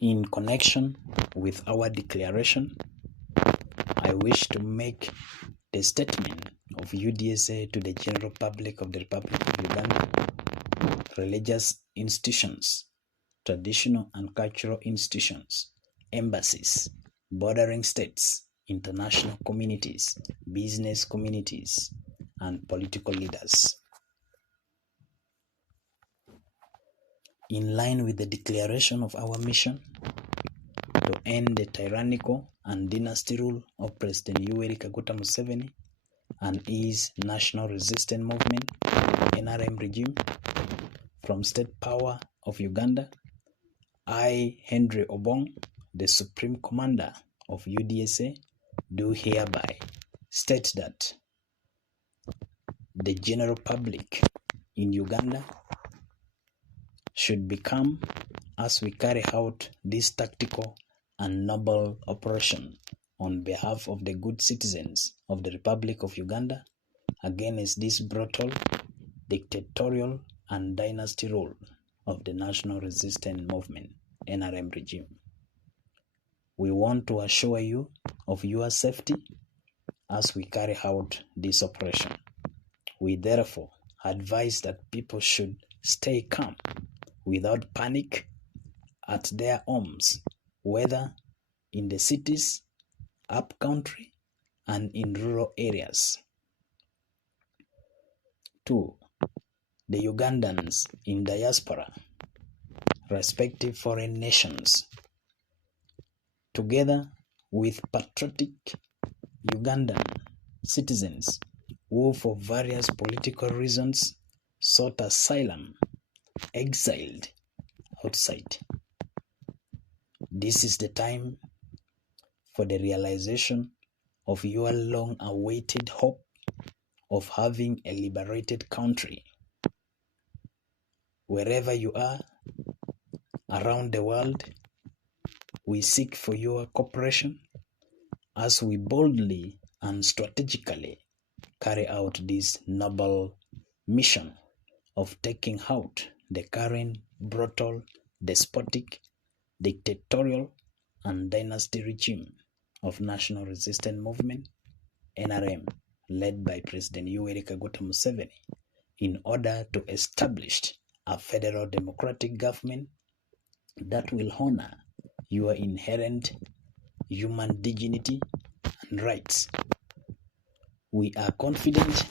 In connection with our declaration, I wish to make the statement of UDSA to the general public of the Republic of Uganda, religious institutions, traditional and cultural institutions, embassies, bordering states, international communities, business communities, and political leaders. In line with the declaration of our mission to end the tyrannical and dynasty rule of President Yuweri Museveni and his National Resistance Movement (NRM) regime from state power of Uganda, I, Henry Obong, the Supreme Commander of UDSA, do hereby state that the general public in Uganda should become, as we carry out this tactical and noble operation on behalf of the good citizens of the Republic of Uganda against this brutal, dictatorial, and dynasty rule of the National Resistance Movement (NRM) regime. We want to assure you of your safety as we carry out this operation. We therefore advise that people should stay calm without panic at their homes, whether in the cities, upcountry, and in rural areas. 2. The Ugandans in diaspora, respective foreign nations, together with patriotic Ugandan citizens who for various political reasons sought asylum, exiled outside. This is the time for the realization of your long-awaited hope of having a liberated country. Wherever you are around the world, we seek for your cooperation as we boldly and strategically carry out this noble mission of taking out the current brutal, despotic, dictatorial, and dynasty regime of National Resistance Movement (NRM) led by President Yuweri Museveni in order to establish a federal democratic government that will honor your inherent human dignity and rights. We are confident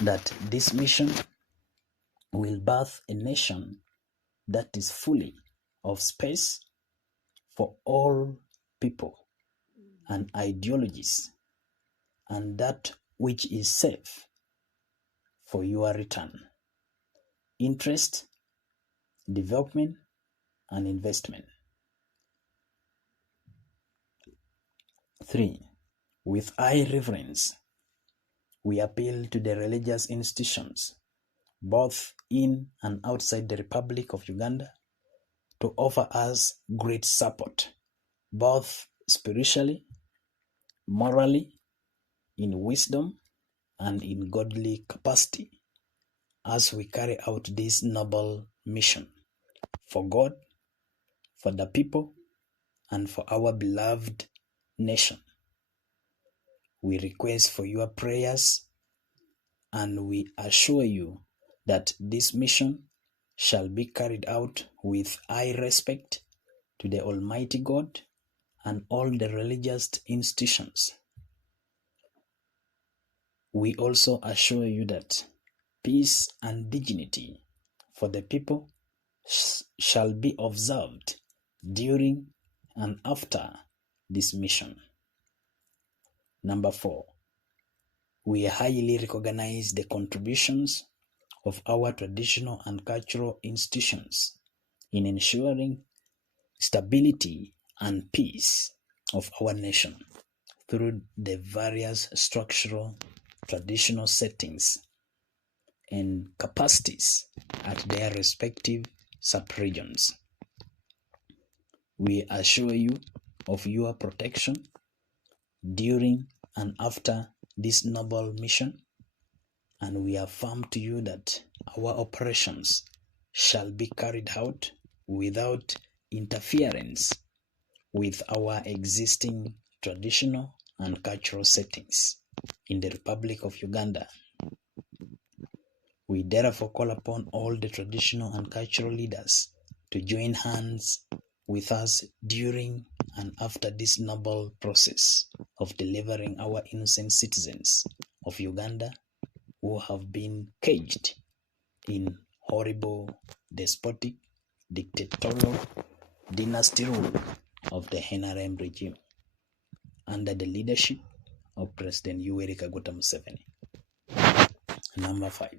that this mission will birth a nation that is fully of space for all people and ideologies, and that which is safe for your return, interest, development, and investment. 3. With high reverence, we appeal to the religious institutions, both in and outside the Republic of Uganda, to offer us great support, both spiritually, morally, in wisdom, and in godly capacity, as we carry out this noble mission for God, for the people, and for our beloved nation. We request for your prayers, and we assure you that this mission shall be carried out with high respect to the Almighty God and all the religious institutions. We also assure you that peace and dignity for the people shall be observed during and after this mission. Number 4, we highly recognize the contributions of our traditional and cultural institutions in ensuring stability and peace of our nation through the various structural traditional settings and capacities at their respective sub-regions. We assure you of your protection during and after this noble mission, and we affirm to you that our operations shall be carried out without interference with our existing traditional and cultural settings in the Republic of Uganda. We therefore call upon all the traditional and cultural leaders to join hands with us during and after this noble process of delivering our innocent citizens of Uganda who have been caged in horrible, despotic, dictatorial dynasty rule of the NRM regime under the leadership of President Yuweri Museveni. Number 5.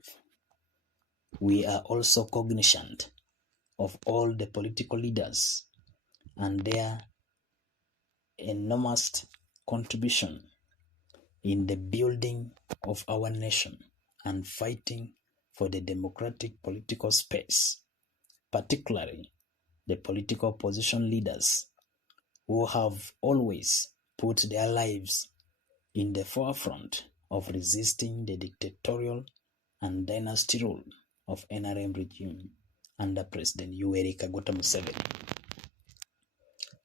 We are also cognizant of all the political leaders and their enormous contribution in the building of our nation and fighting for the democratic political space, particularly the political opposition leaders who have always put their lives in the forefront of resisting the dictatorial and dynasty rule of NRM regime under President Yuweri Museveni.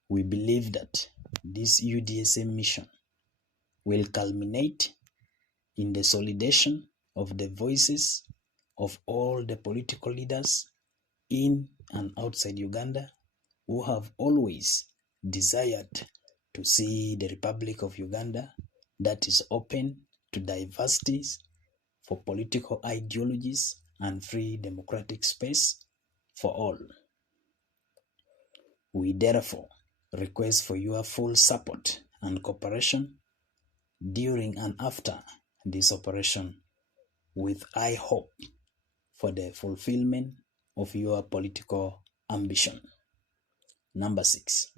We believe that this UDSA mission will culminate in the solidation of the voices of all the political leaders in and outside Uganda who have always desired to see the Republic of Uganda that is open to diversities for political ideologies and free democratic space for all. We therefore request for your full support and cooperation during and after this operation with high hope for the fulfillment of your political ambition. Number 6.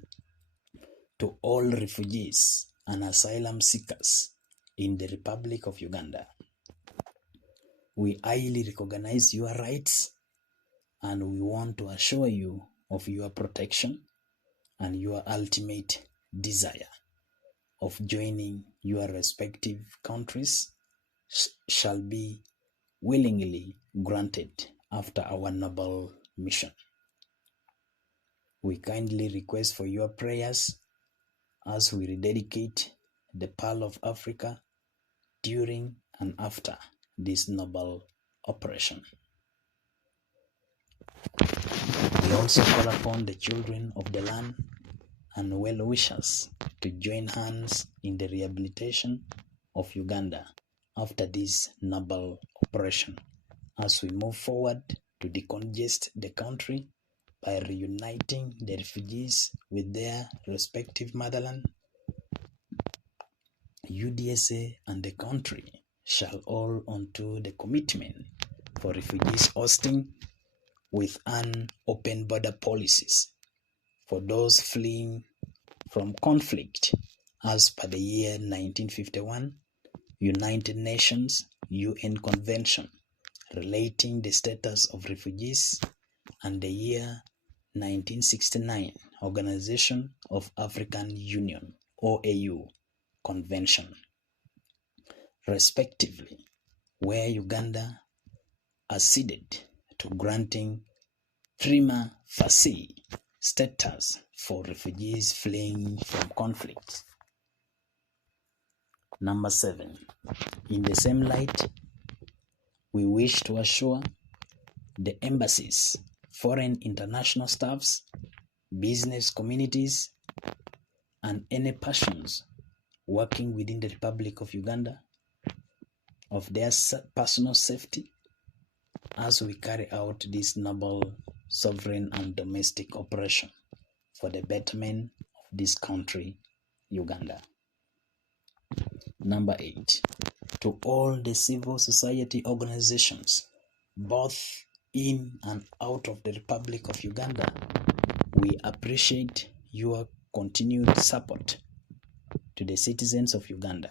To all refugees and asylum seekers in the Republic of Uganda, we highly recognize your rights and we want to assure you of your protection and your ultimate desire of joining your respective countries shall be willingly granted after our noble mission. We kindly request for your prayers as we rededicate the Pearl of Africa during and after this noble operation. We also call upon the children of the land and well-wishers to join hands in the rehabilitation of Uganda after this noble operation as we move forward to decongest the country by reuniting the refugees with their respective motherland. UDSA and the country shall hold onto the commitment for refugees hosting with an open border policies for those fleeing from conflict as per the year 1951 United Nations UN Convention relating the status of refugees and the year 1969 Organization of African Union OAU Convention, respectively, where Uganda acceded to granting prima facie status for refugees fleeing from conflict. Number 7. In the same light, we wish to assure the embassies, foreign international staffs, business communities, and any persons working within the Republic of Uganda of their personal safety as we carry out this noble, sovereign, and domestic operation for the betterment of this country, Uganda. Number 8. To all the civil society organizations, both in and out of the Republic of Uganda, we appreciate your continued support to the citizens of Uganda.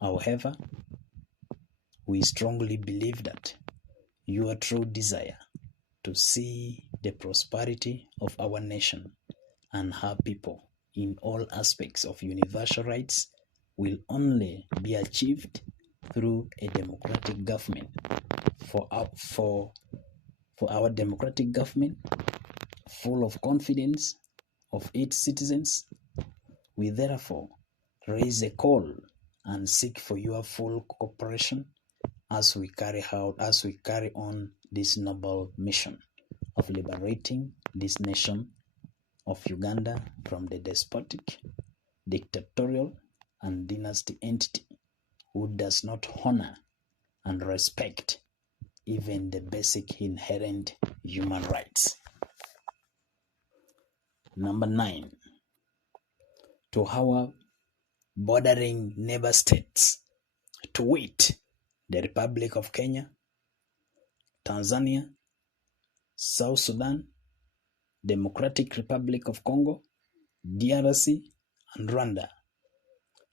However, we strongly believe that your true desire to see the prosperity of our nation and her people in all aspects of universal rights will only be achieved through a democratic government. For our democratic government full of confidence of its citizens. We therefore raise a call and seek for your full cooperation as we carry on this noble mission of liberating this nation of Uganda from the despotic, dictatorial, and dynasty entity who does not honor and respect even the basic inherent human rights. Number 9, to our bordering neighbor states, to wit, the Republic of Kenya, Tanzania, South Sudan, Democratic Republic of Congo, DRC, and Rwanda,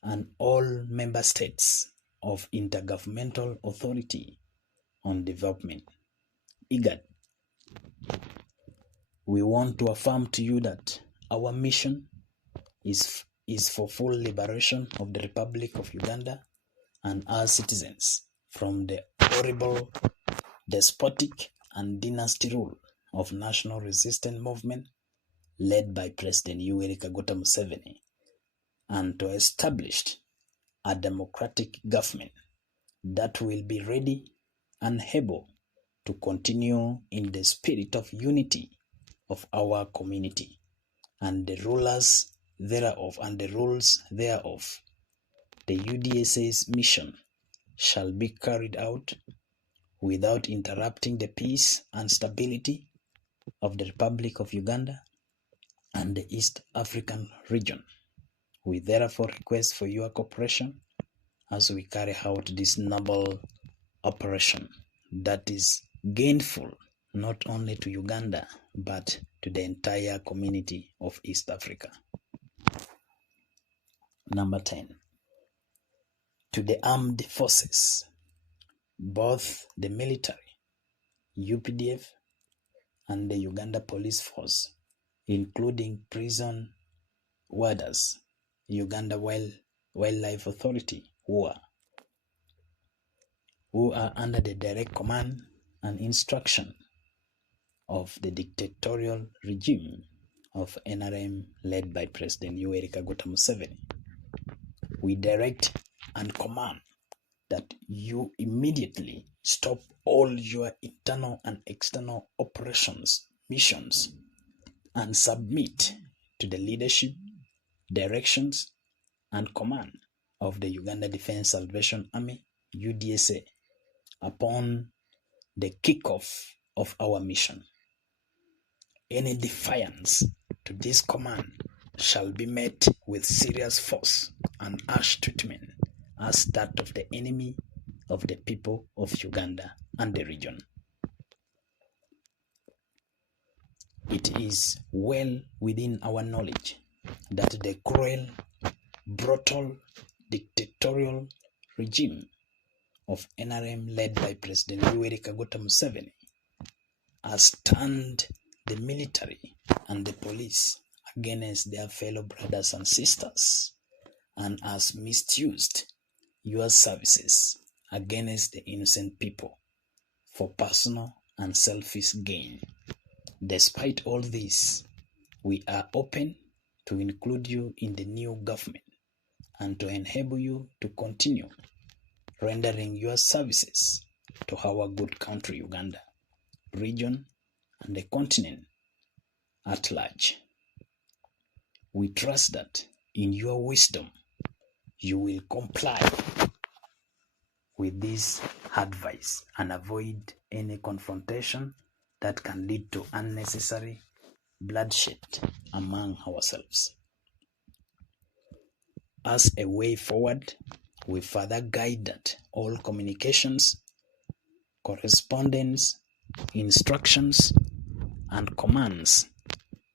and all member states of Intergovernmental Authority on Development, IGAD. We want to affirm to you that our mission is for full liberation of the Republic of Uganda and our citizens from the horrible, despotic, and dynasty rule of national resistance movement led by President Yuweri Museveni, and to establish a democratic government that will be ready and able to continue in the spirit of unity of our community and the rulers thereof and the rules thereof. The UDSA's mission shall be carried out without interrupting the peace and stability of the Republic of Uganda and the East African region. We therefore request for your cooperation as we carry out this noble operation that is gainful not only to Uganda but to the entire community of East Africa. Number 10, to the armed forces, both the military, UPDF, and the Uganda Police Force, including prison warders, Uganda Wildlife Authority, who are under the direct command and instruction of the dictatorial regime of NRM led by President Yuweri Museveni. We direct and command that you immediately stop all your internal and external operations, missions, and submit to the leadership, directions, and command of the Uganda Defense Salvation Army, UDSA, upon the kickoff of our mission. Any defiance to this command shall be met with serious force and harsh treatment as that of the enemy of the people of Uganda and the region. It is well within our knowledge that the cruel, brutal, dictatorial regime of NRM led by President Yuweri Museveni has turned the military and the police against their fellow brothers and sisters and has misused your services against the innocent people for personal and selfish gain. Despite all this, we are open to include you in the new government and to enable you to continue rendering your services to our good country Uganda, region, and the continent at large. We trust that in your wisdom you will comply with this advice and avoid any confrontation that can lead to unnecessary bloodshed among ourselves. As a way forward, we further guide that all communications, correspondence, instructions, and commands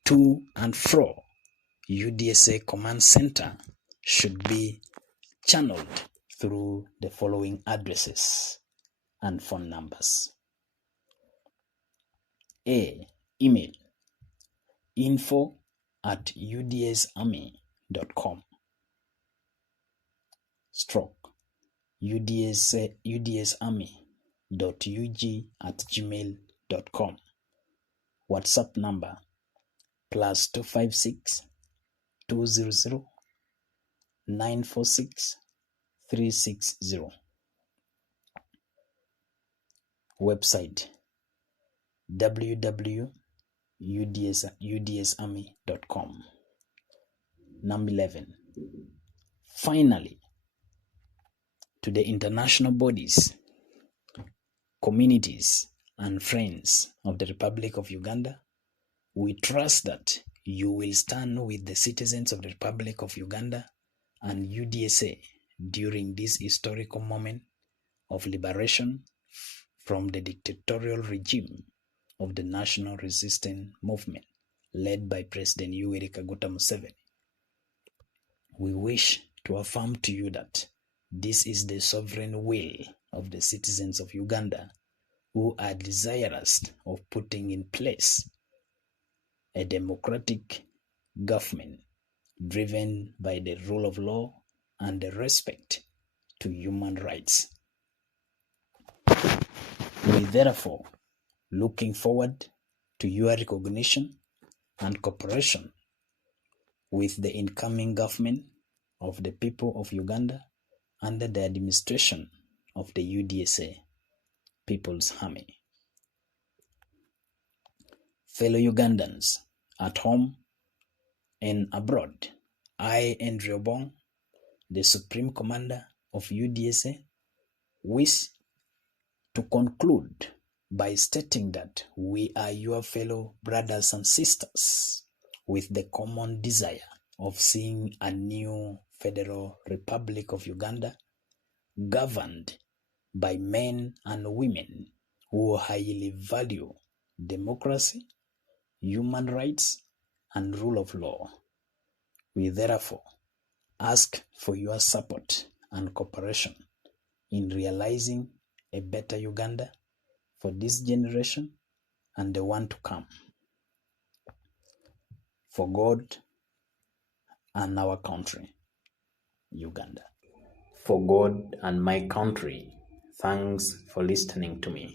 to and fro UDSA Command Center should be channeled through the following addresses and phone numbers. A. Email info@udsarmy.com udsarmy.ug@gmail.com. WhatsApp number +256 200 946 360. Website www.udsarmy.com. Number 11. Finally, to the international bodies, communities, and friends of the Republic of Uganda, we trust that you will stand with the citizens of the Republic of Uganda and UDSA during this historical moment of liberation from the dictatorial regime of the National Resistance Movement led by President Yuweri Museveni. We wish to affirm to you that this is the sovereign will of the citizens of Uganda who are desirous of putting in place a democratic government driven by the rule of law and the respect to human rights. We therefore looking forward to your recognition and cooperation with the incoming government of the people of Uganda under the administration of the UDSA People's Army. Fellow Ugandans at home and abroad, I, Andrew Bong, the Supreme Commander of UDSA, wish to conclude by stating that we are your fellow brothers and sisters with the common desire of seeing a new Federal Republic of Uganda governed by men and women who highly value democracy, human rights, and rule of law. We therefore ask for your support and cooperation in realizing a better Uganda for this generation and the one to come. For God and our country, Uganda. For God and my country, thanks for listening to me.